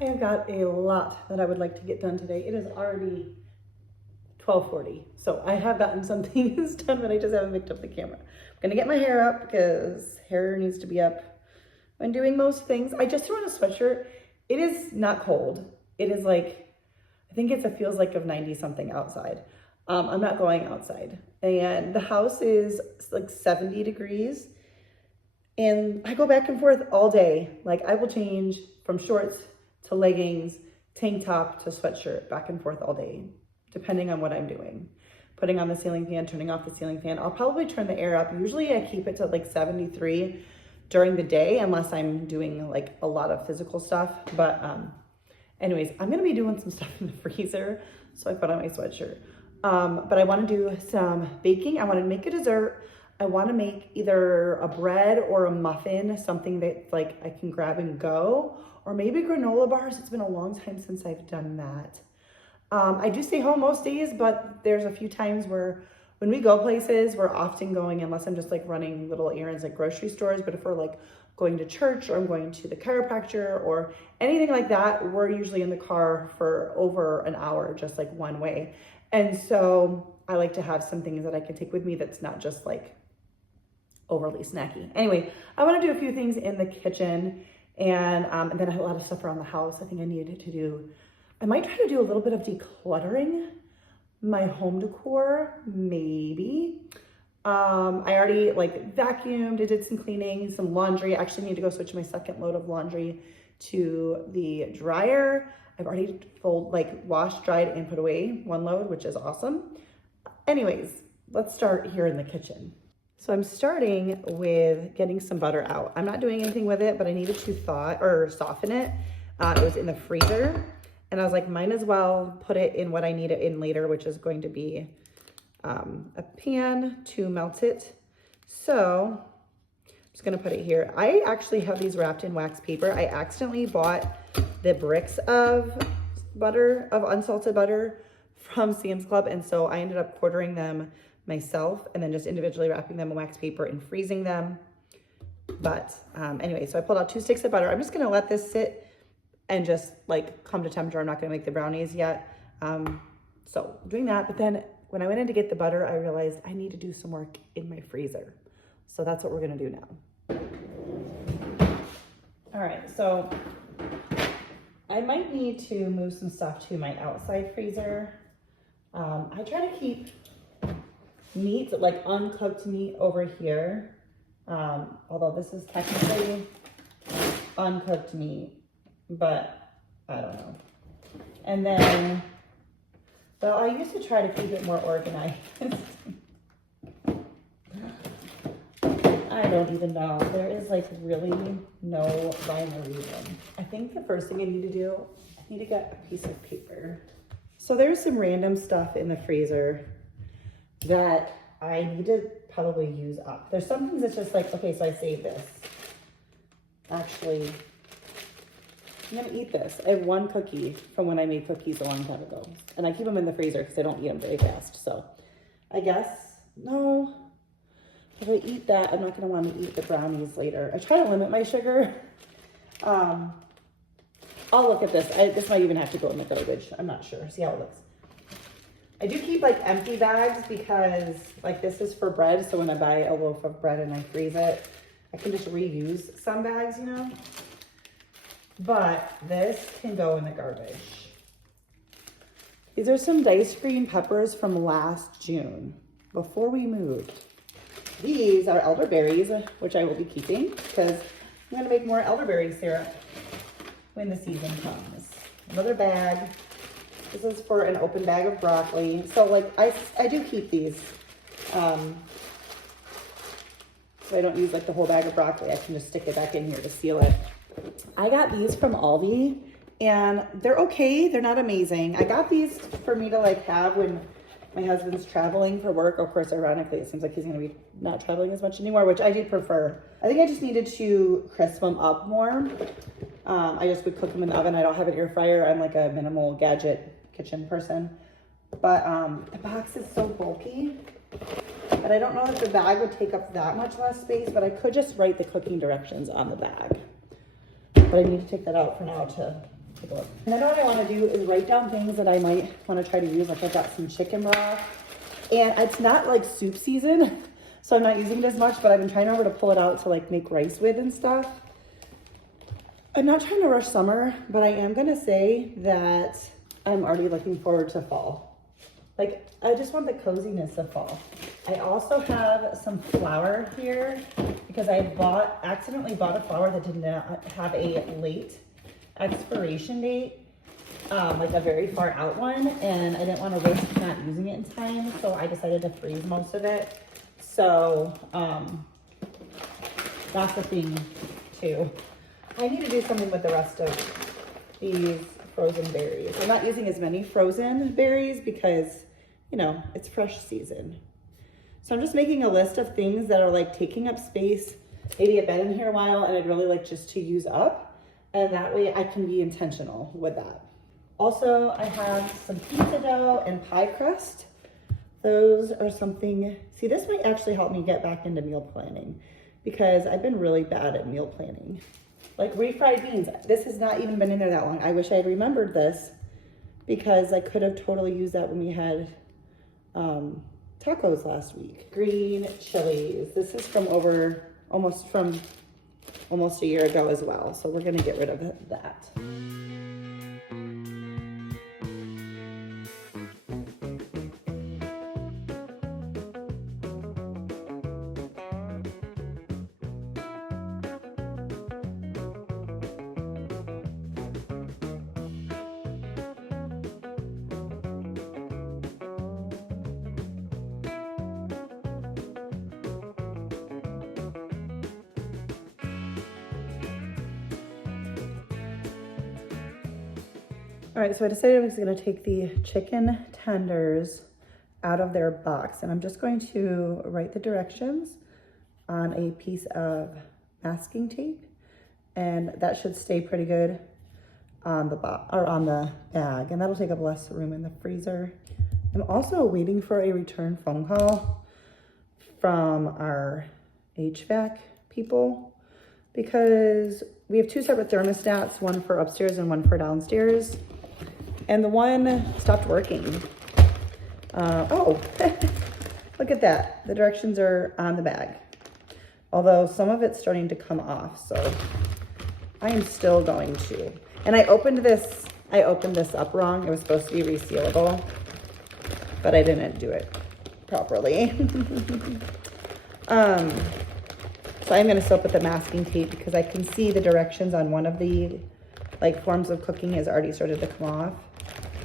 I have got a lot that I would like to get done today. It is already 12:40, so I have gotten some things done, but I just haven't picked up the camera. I'm gonna get my hair up because hair needs to be up when doing most things. I just threw on a sweatshirt. It is not cold. It is like, I think it feels like of 90 something outside. I'm not going outside, and the house is like 70 degrees, and I go back and forth all day. Like, I will change from shorts to leggings, tank top to sweatshirt, back and forth all day, depending on what I'm doing. Putting on the ceiling fan, turning off the ceiling fan. I'll probably turn the air up. Usually I keep it to like 73 during the day, unless I'm doing like a lot of physical stuff. But anyways, I'm gonna be doing some stuff in the freezer, so I put on my sweatshirt. But I wanna do some baking. I wanna make a dessert. I wanna make either a bread or a muffin, something that like I can grab and go, or maybe granola bars. It's been a long time since I've done that. I do stay home most days, but there's a few times where when we go places, we're often going, unless I'm just like running little errands like grocery stores, but if we're like going to church or I'm going to the chiropractor or anything like that, we're usually in the car for over an hour, just like one way. And so I like to have some things that I can take with me that's not just like overly snacky. Anyway, I want to do a few things in the kitchen, and then I have a lot of stuff around the house. I think I needed to do, I might try to do a little bit of decluttering my home decor, maybe. I already like vacuumed, I did some cleaning, some laundry. I actually need to go switch my second load of laundry to the dryer. I've already washed, dried, and put away one load, which is awesome. Anyways, let's start here in the kitchen. So I'm starting with getting some butter out. I'm not doing anything with it, but I needed to thaw or soften it. It was in the freezer, and I was like, might as well put it in what I need it in later, which is going to be a pan to melt it. So I'm just gonna put it here. I actually have these wrapped in wax paper. I accidentally bought the bricks of butter, of unsalted butter from Sam's Club, and so I ended up quartering them myself and then just individually wrapping them in wax paper and freezing them. But anyway, so I pulled out 2 sticks of butter. I'm just gonna let this sit and just like come to temperature. I'm not gonna make the brownies yet. So doing that, but then when I went in to get the butter, I realized I need to do some work in my freezer. So that's what we're gonna do now. All right, so I might need to move some stuff to my outside freezer. I try to keep meat, like uncooked meat, over here. Although this is technically uncooked meat, but I don't know. And then, well, I used to try to keep it more organized. I don't even know. There is like really no rhyme or reason. I think the first thing I need to do, I need to get a piece of paper. So there's some random stuff in the freezer that I need to probably use up. There's some things that's just like, okay, so I saved this. Actually, I'm gonna eat this. I have one cookie from when I made cookies a long time ago, and I keep them in the freezer because I don't eat them very fast. So I guess, no, if I eat that, I'm not gonna wanna eat the brownies later. I try to limit my sugar. I'll look at this. This might even have to go in the garbage. I'm not sure, see how it looks. I do keep like empty bags because like this is for bread. So when I buy a loaf of bread and I freeze it, I can just reuse some bags, you know? But this can go in the garbage. These are some diced green peppers from last June, before we moved. These are elderberries, which I will be keeping because I'm gonna make more elderberry syrup when the season comes. Another bag. This is for an open bag of broccoli. So like I do keep these. So I don't use like the whole bag of broccoli. I can just stick it back in here to seal it. I got these from Aldi, and they're okay. They're not amazing. I got these for me to like have when my husband's traveling for work. Of course, ironically, it seems like he's gonna be not traveling as much anymore, which I do prefer. I think I just needed to crisp them up more. I just would cook them in the oven. I don't have an air fryer. I'm like a minimal gadget kitchen person. But the box is so bulky that I don't know if the bag would take up that much less space, but I could just write the cooking directions on the bag. But I need to take that out for now to take a look. And then what I want to do is write down things that I might want to try to use. Like I've got some chicken broth, and it's not like soup season, so I'm not using it as much, but I've been trying to remember to pull it out to like make rice with and stuff. I'm not trying to rush summer, but I am going to say that I'm already looking forward to fall. Like, I just want the coziness of fall. I also have some flour here because I accidentally bought a flour that did not have a late expiration date, like a very far out one, and I didn't want to risk not using it in time, so I decided to freeze most of it. So, that's the thing too. I need to do something with the rest of these frozen berries. I'm not using as many frozen berries because, you know, it's fresh season. So I'm just making a list of things that are like taking up space. Maybe I've been in here a while and I'd really like just to use up. And that way I can be intentional with that. Also, I have some pizza dough and pie crust. Those are something, see, this might actually help me get back into meal planning because I've been really bad at meal planning. Like refried beans, this has not even been in there that long. I wish I had remembered this because I could have totally used that when we had tacos last week. Green chilies, this is from almost a year ago as well. So we're gonna get rid of that. All right, so I decided I was gonna take the chicken tenders out of their box, and I'm just going to write the directions on a piece of masking tape, and that should stay pretty good on the bag, and that'll take up less room in the freezer. I'm also waiting for a return phone call from our HVAC people because we have two separate thermostats, one for upstairs and one for downstairs. And the one stopped working. Oh, look at that. The directions are on the bag. Although some of it's starting to come off, so I am still going to. And I opened this up wrong. It was supposed to be resealable, but I didn't do it properly. So I'm gonna still put the masking tape because I can see the directions on one of the forms of cooking has already started to come off.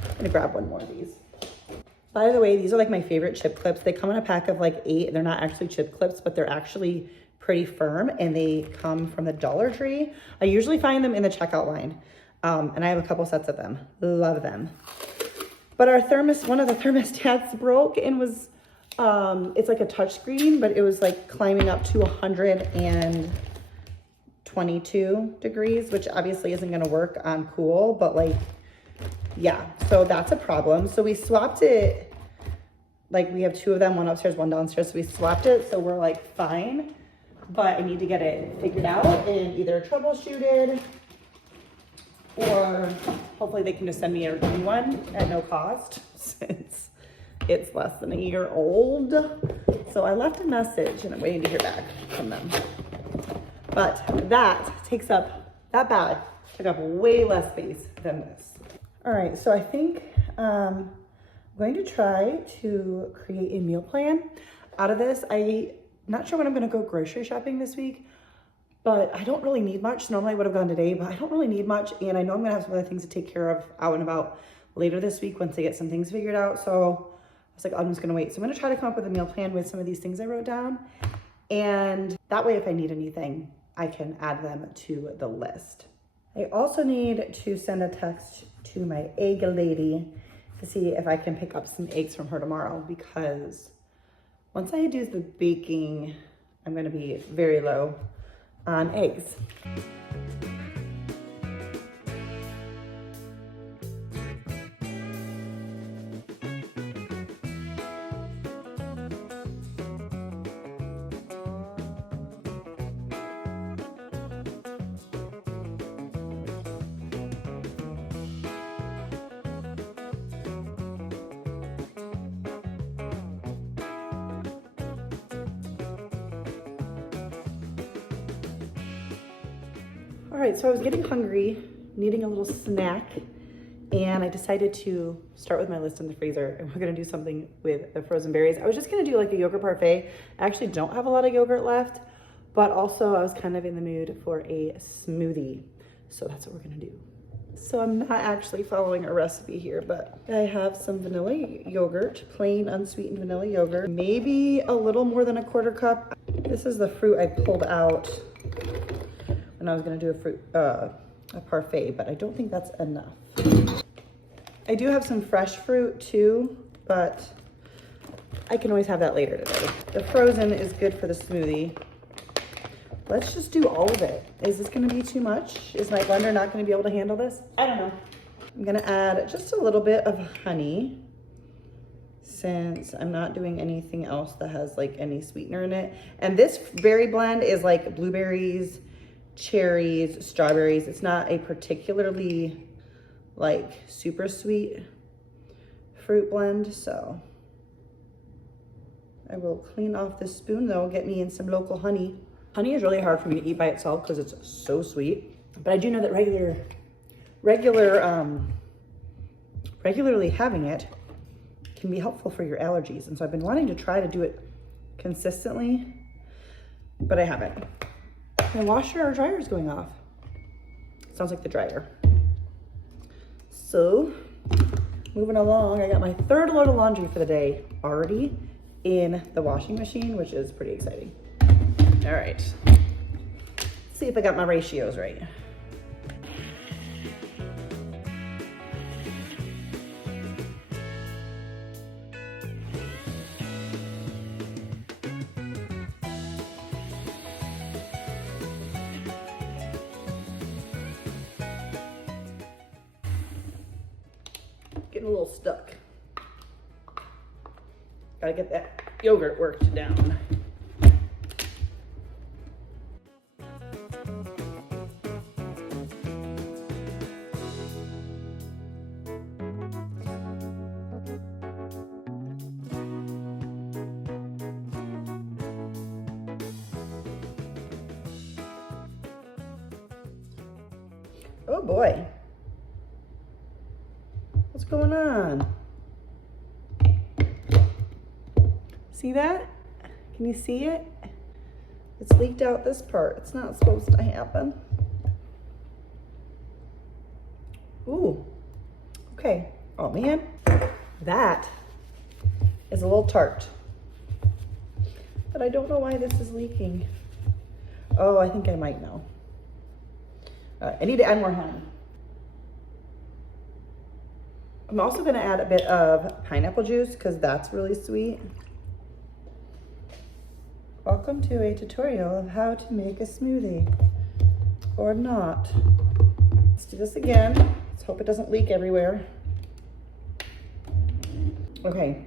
I'm gonna grab one more of these. By the way, these are like my favorite chip clips. They come in a pack of like 8. They're not actually chip clips, but they're actually pretty firm, and they come from the Dollar Tree. I usually find them in the checkout line, and I have a couple sets of them. Love them. But our one of the thermostats broke and was, it's like a touch screen, but it was like climbing up to 122 degrees, which obviously isn't gonna work on cool, but like, yeah, so that's a problem. So we swapped it, like we have 2 of them, one upstairs, one downstairs. So we swapped it, so we're like fine, but I need to get it figured out and either troubleshooted or hopefully they can just send me a new one at no cost since it's less than a year old. So I left a message and I'm waiting to hear back from them. But that bag took up way less space than this. All right, so I think I'm going to try to create a meal plan out of this. I'm not sure when I'm gonna go grocery shopping this week, but I don't really need much. Normally I would have gone today, but I don't really need much. And I know I'm gonna have some other things to take care of out and about later this week once I get some things figured out. So I was like, I'm just gonna wait. So I'm gonna try to come up with a meal plan with some of these things I wrote down. And that way, if I need anything, I can add them to the list. I also need to send a text to my egg lady to see if I can pick up some eggs from her tomorrow, because once I do the baking, I'm gonna be very low on eggs. All right, so I was getting hungry, needing a little snack, and I decided to start with my list in the freezer, and we're gonna do something with the frozen berries. I was just gonna do like a yogurt parfait. I actually don't have a lot of yogurt left, but also I was kind of in the mood for a smoothie. So that's what we're gonna do. So I'm not actually following a recipe here, but I have some vanilla yogurt, plain unsweetened vanilla yogurt, maybe a little more than a quarter cup. This is the fruit I pulled out when I was gonna do a parfait, but I don't think that's enough. I do have some fresh fruit too, but I can always have that later today. The frozen is good for the smoothie. Let's just do all of it. Is this gonna be too much? Is my blender not gonna be able to handle this? I don't know. I'm gonna add just a little bit of honey since I'm not doing anything else that has like any sweetener in it. And this berry blend is like blueberries, cherries, strawberries. It's not a particularly like super sweet fruit blend, so I will clean off this spoon though, get me in some local honey. Honey is really hard for me to eat by itself because it's so sweet, but I do know that regularly having it can be helpful for your allergies, and so I've been wanting to try to do it consistently, but I haven't. My washer or dryer is going off. Sounds like the dryer. So, moving along, I got my third load of laundry for the day already in the washing machine, which is pretty exciting. All right, let's see if I got my ratios right. Getting a little stuck. Gotta get that yogurt worked down. Oh boy. What's going on? See that? Can you see it? It's leaked out this part. It's not supposed to happen. Ooh, okay. Oh man, that is a little tart. But I don't know why this is leaking. Oh, I think I might know. I need to add more honey. I'm also gonna add a bit of pineapple juice because that's really sweet. Welcome to a tutorial of how to make a smoothie, or not. Let's do this again. Let's hope it doesn't leak everywhere. Okay,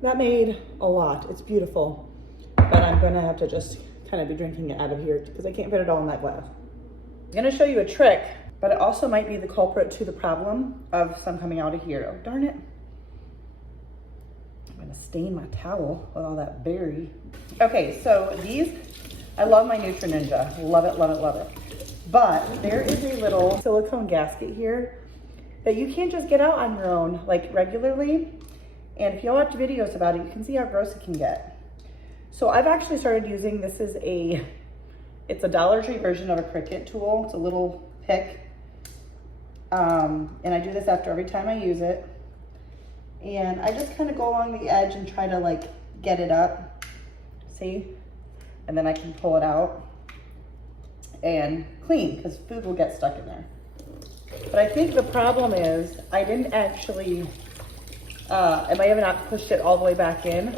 that made a lot. It's beautiful, but I'm gonna have to just kind of be drinking it out of here because I can't fit it all in that glass. I'm gonna show you a trick, but it also might be the culprit to the problem of some coming out of here. Oh, darn it. I'm gonna stain my towel with all that berry. Okay, so these, I love my Nutri-Ninja. Love it, love it, love it. But there is a little silicone gasket here that you can't just get out on your own, like regularly. And if you watch videos about it, you can see how gross it can get. So I've actually started using, it's a Dollar Tree version of a Cricut tool. It's a little pick. And I do this after every time I use it. And I just kind of go along the edge and try to like get it up, see? And then I can pull it out and clean because food will get stuck in there. But I think the problem is I didn't actually, I might have not pushed it all the way back in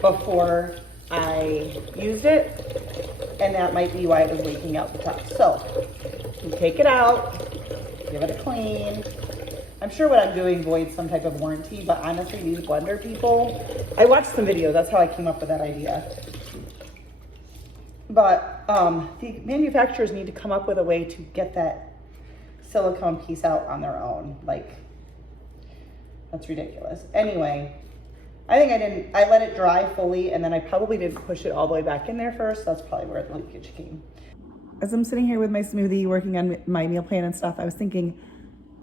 before I used it, and that might be why it was leaking out the top. So you take it out, give it a clean. I'm sure what I'm doing voids some type of warranty, but honestly, these blender people, I watched some videos. That's how I came up with that idea. But the manufacturers need to come up with a way to get that silicone piece out on their own. Like, that's ridiculous. Anyway, I think I let it dry fully, and then I probably didn't push it all the way back in there first. That's probably where the leakage came. as I'm sitting here with my smoothie, working on my meal plan and stuff, I was thinking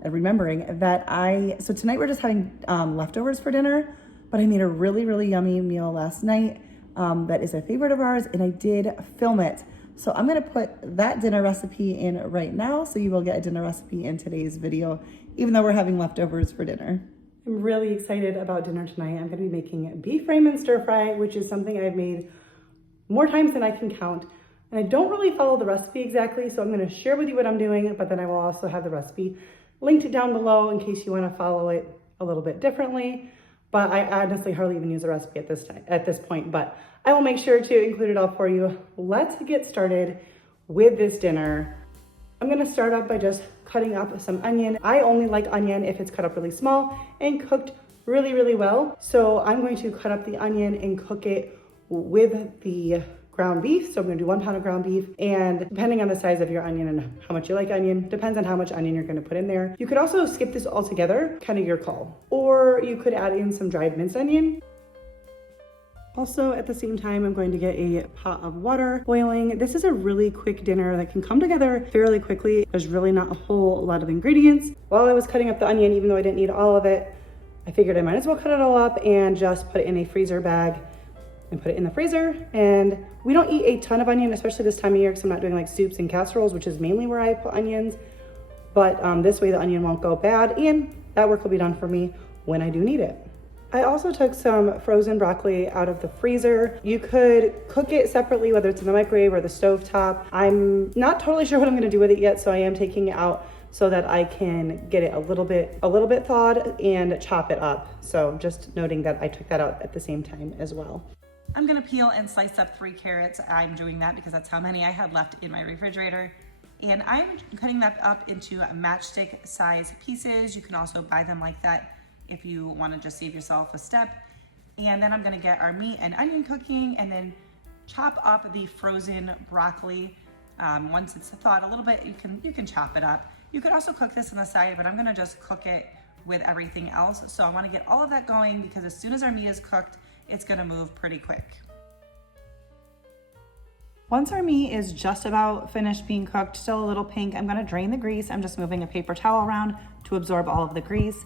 and remembering that so tonight we're just having leftovers for dinner, but I made a really, really yummy meal last night that is a favorite of ours, and I did film it. So I'm gonna put that dinner recipe in right now, so you will get a dinner recipe in today's video, even though we're having leftovers for dinner. I'm really excited about dinner tonight. I'm gonna be making beef Raymond stir fry, which is something I've made more times than I can count. And I don't really follow the recipe exactly, so I'm gonna share with you what I'm doing, but then I will also have the recipe linked down below in case you wanna follow it a little bit differently. But I honestly hardly even use a recipe at this point, but I will make sure to include it all for you. Let's get started with this dinner. I'm gonna start off by just cutting up some onion. I only like onion if it's cut up really small and cooked really, really well. So I'm going to cut up the onion and cook it with the ground beef. So I'm gonna do 1 pound of ground beef, and depending on the size of your onion and how much you like onion, depends on how much onion you're gonna put in there. You could also skip this altogether, kind of your call. Or you could add in some dried minced onion. Also, at the same time, I'm going to get a pot of water boiling. This is a really quick dinner that can come together fairly quickly. There's really not a whole lot of ingredients. While I was cutting up the onion, even though I didn't need all of it, I figured I might as well cut it all up and just put it in a freezer bag and put it in the freezer. And we don't eat a ton of onion, especially this time of year, because I'm not doing like soups and casseroles, which is mainly where I put onions. But this way the onion won't go bad, and that work will be done for me when I do need it. I also took some frozen broccoli out of the freezer. You could cook it separately, whether it's in the microwave or the stovetop. I'm not totally sure what I'm gonna do with it yet, so I am taking it out so that I can get it a little bit thawed and chop it up. So just noting that I took that out at the same time as well. I'm gonna peel and slice up 3 carrots. I'm doing that because that's how many I had left in my refrigerator. And I'm cutting that up into matchstick size pieces. You can also buy them like that if you wanna just save yourself a step. And then I'm gonna get our meat and onion cooking and then chop up the frozen broccoli. Once it's thawed a little bit, you can chop it up. You could also cook this on the side, but I'm gonna just cook it with everything else. So I wanna get all of that going because as soon as our meat is cooked, it's gonna move pretty quick. Once our meat is just about finished being cooked, still a little pink, I'm gonna drain the grease. I'm just moving a paper towel around to absorb all of the grease.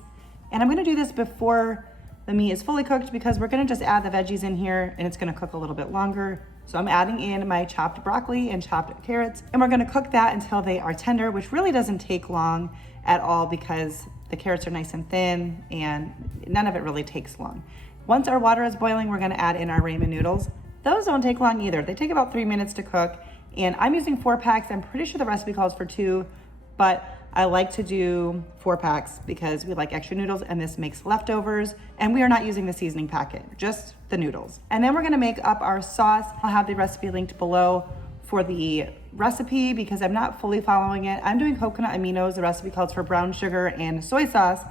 And I'm gonna do this before the meat is fully cooked because we're gonna just add the veggies in here and it's gonna cook a little bit longer. So I'm adding in my chopped broccoli and chopped carrots, and we're gonna cook that until they are tender, which really doesn't take long at all because the carrots are nice and thin and none of it really takes long. Once our water is boiling, we're gonna add in our ramen noodles. Those don't take long either. They take about 3 minutes to cook, and I'm using 4 packs. I'm pretty sure the recipe calls for 2, but I like to do 4 packs because we like extra noodles, and this makes leftovers, and we are not using the seasoning packet, just the noodles. And then we're gonna make up our sauce. I'll have the recipe linked below for the recipe because I'm not fully following it. I'm doing coconut aminos. The recipe calls for brown sugar and soy sauce,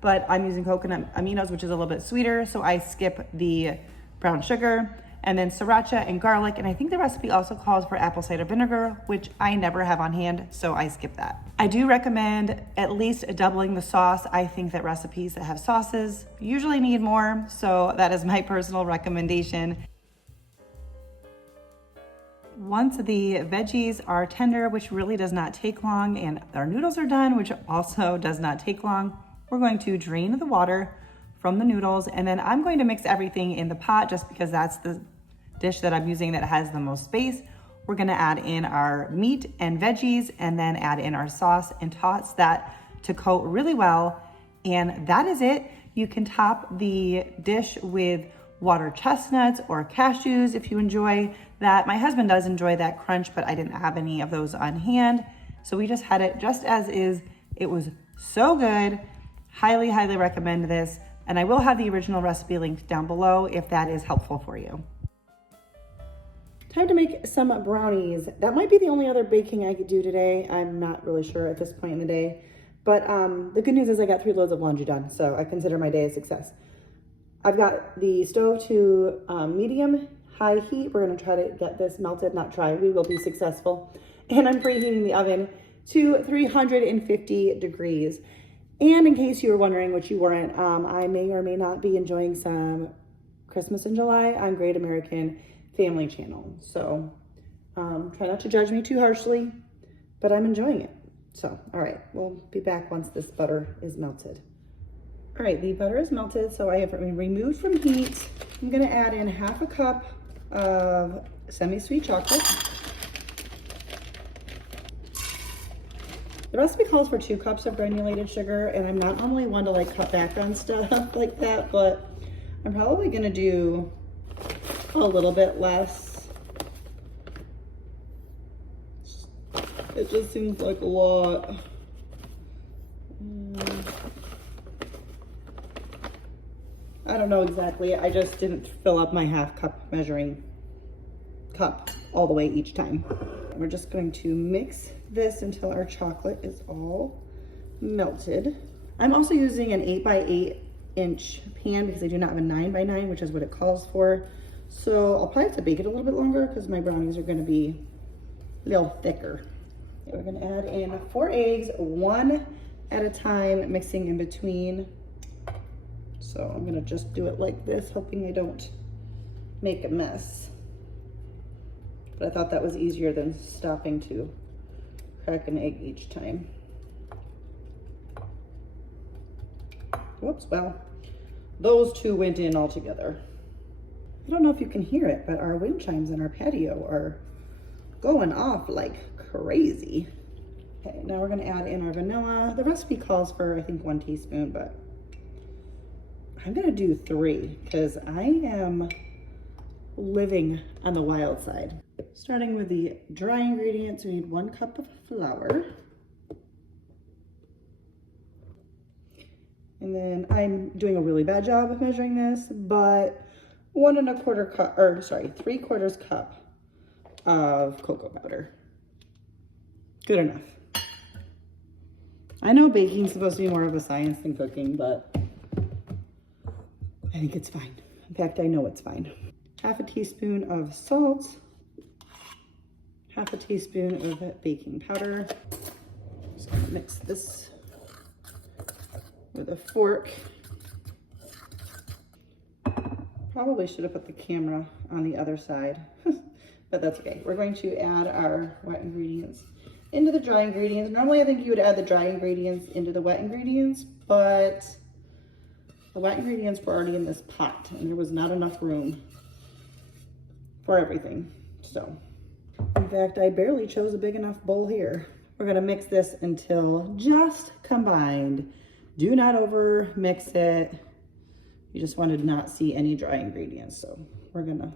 but I'm using coconut aminos, which is a little bit sweeter, so I skip the brown sugar. And then sriracha and garlic, and I think the recipe also calls for apple cider vinegar, which I never have on hand, so I skip that. I do recommend at least doubling the sauce. I think that recipes that have sauces usually need more, so that is my personal recommendation. Once the veggies are tender, which really does not take long, and our noodles are done, which also does not take long, we're going to drain the water from the noodles, and then I'm going to mix everything in the pot just because that's the dish that I'm using that has the most space. We're gonna add in our meat and veggies and then add in our sauce and toss that to coat really well. And that is it. You can top the dish with water chestnuts or cashews if you enjoy that. My husband does enjoy that crunch, but I didn't have any of those on hand. So we just had it just as is. It was so good. Highly, highly recommend this. And I will have the original recipe linked down below if that is helpful for you. Time to make some brownies. That might be the only other baking I could do today. I'm not really sure at this point in the day. But the good news is I got 3 loads of laundry done, so I consider my day a success. I've got the stove to medium-high heat. We're gonna try to get this melted, not try, we will be successful. And I'm preheating the oven to 350 degrees. And in case you were wondering, which you weren't, I may or may not be enjoying some Christmas in July on Great American Family Channel. So Try not to judge me too harshly, but I'm enjoying it. So, all right, we'll be back once this butter is melted. All right, the butter is melted, so I have removed from heat. I'm gonna add in 1/2 cup of semi-sweet chocolate. The recipe calls for 2 cups of granulated sugar, and I'm not normally one to like cut back on stuff like that, but I'm probably gonna do a little bit less. It just seems like a lot. I don't know exactly. I just didn't fill up my 1/2 cup measuring cup all the way each time. We're just going to mix this until our chocolate is all melted. I'm also using an 8x8 inch pan because I do not have a 9x9, which is what it calls for. So I'll probably have to bake it a little bit longer because my brownies are going to be a little thicker. We're going to add in 4 eggs, 1 at a time, mixing in between. So I'm going to just do it like this, hoping I don't make a mess. But I thought that was easier than stopping to crack an egg each time. Whoops, well, those 2 went in all together. I don't know if you can hear it, but our wind chimes in our patio are going off like crazy. Okay, now we're gonna add in our vanilla. The recipe calls for, I think, 1 teaspoon, but I'm gonna do 3 because I am living on the wild side. Starting with the dry ingredients, we need 1 cup of flour. And then I'm doing a really bad job of measuring this, but 1 1/4 cup, or sorry, 3/4 cup of cocoa powder. Good enough. I know baking's supposed to be more of a science than cooking, but I think it's fine. In fact, I know it's fine. 1/2 teaspoon of salt, 1/2 teaspoon of baking powder. Just gonna mix this with a fork. Probably should have put the camera on the other side, but that's okay. We're going to add our wet ingredients into the dry ingredients. Normally I think you would add the dry ingredients into the wet ingredients, but the wet ingredients were already in this pot and there was not enough room for everything. So, in fact, I barely chose a big enough bowl here. We're gonna mix this until just combined. Do not over mix it. You just want to not see any dry ingredients. So we're gonna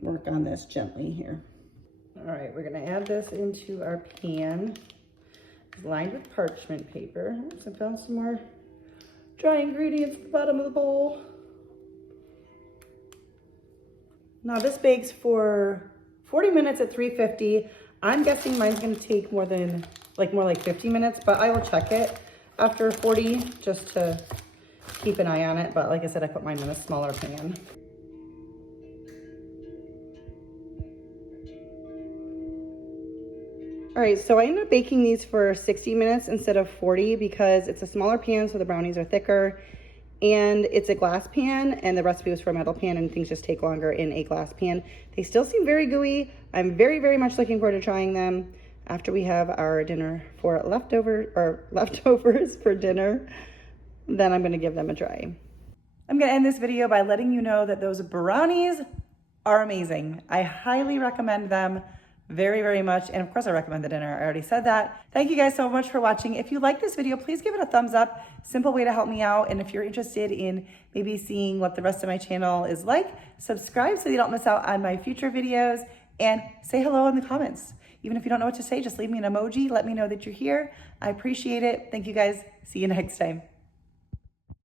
work on this gently here. All right, we're gonna add this into our pan. It's lined with parchment paper. Oops, I found some more dry ingredients at the bottom of the bowl. Now this bakes for 40 minutes at 350. I'm guessing mine's gonna take more like 50 minutes, but I will check it after 40 just to keep an eye on it. But like I said, I put mine in a smaller pan. All right, so I ended up baking these for 60 minutes instead of 40 because it's a smaller pan, so the brownies are thicker. And it's a glass pan, and the recipe was for a metal pan, and things just take longer in a glass pan. They still seem very gooey. I'm very, very much looking forward to trying them after we have our dinner for leftovers for dinner. Then I'm gonna give them a try. I'm gonna end this video by letting you know that those brownies are amazing. I highly recommend them very, very much. And of course I recommend the dinner. I already said that. Thank you guys so much for watching. If you like this video, please give it a thumbs up. Simple way to help me out. And if you're interested in maybe seeing what the rest of my channel is like, subscribe so you don't miss out on my future videos, and say hello in the comments. Even if you don't know what to say, just leave me an emoji. Let me know that you're here. I appreciate it. Thank you guys. See you next time.